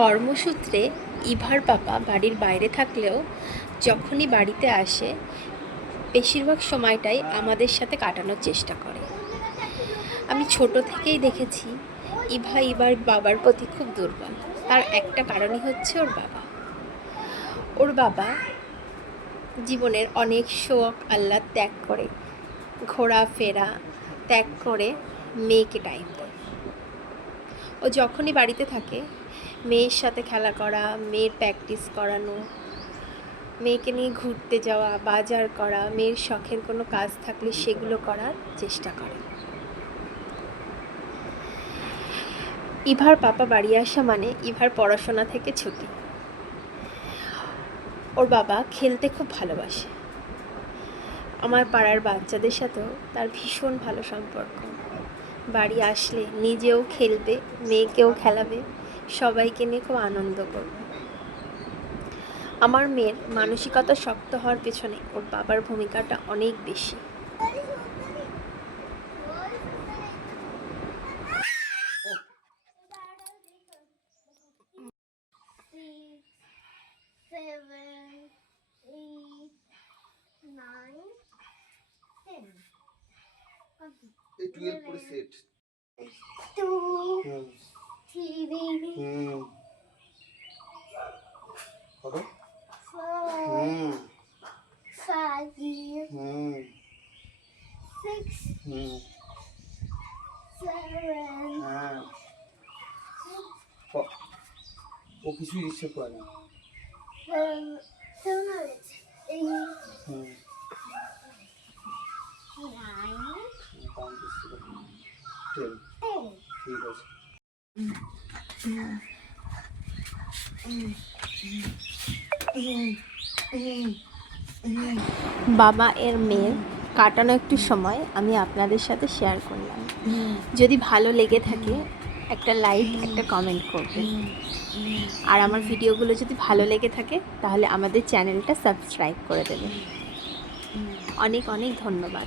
কর্মসূত্রে ইভার পাপা বাড়ির বাইরে থাকলেও যখনই বাড়িতে আসে বেশিরভাগ সময়টাই আমাদের সাথে কাটানোর চেষ্টা করে। আমি ছোট থেকেই দেখেছি ইভা ইভার বাবার প্রতি খুব দুর্বল। তার একটা কারণই হচ্ছে ওর বাবা জীবনের অনেক শোক আহ্লাদ ত্যাগ করে, ঘোরাফেরা ত্যাগ করে মেয়েকে টাইম দেয়। ও যখনই বাড়িতে থাকে মেয়ের সাথে খেলা করা, মেয়ের প্র্যাকটিস করানো, মেয়েকে নিয়ে ঘুরতে যাওয়া, বাজার করা, মেয়ের শখের কোনো কাজ থাকলে সেগুলো করার চেষ্টা করে। ইভার পাপা বাড়ি আসা মানে ইভার পড়াশোনা থেকে ছুটি। ওর বাবা খেলতে খুব ভালোবাসে। আমার পাড়ার বাচ্চাদের সাথেও তার ভীষণ ভালো সম্পর্ক। বাড়ি আসলে নিজেও খেলবে, মেয়েকেও খেলাবে, সবাইকে নিয়ে খুব আনন্দ করবে। আমার মেয়ের মানসিকতা শক্ত হওয়ার পেছনে ওর বাবার ভূমিকাটা অনেক বেশি। ও কিছুই ইচ্ছে করে না। ঠিক আছে। বাবা এর মেয়ের কাটানো একটু সময় আমি আপনাদের সাথে শেয়ার করলাম। যদি ভালো লেগে থাকে একটা লাইক, একটা কমেন্ট করবেন। আর আমার ভিডিওগুলো যদি ভালো লেগে থাকে তাহলে আমাদের চ্যানেলটা সাবস্ক্রাইব করে দেবেন। অনেক অনেক ধন্যবাদ।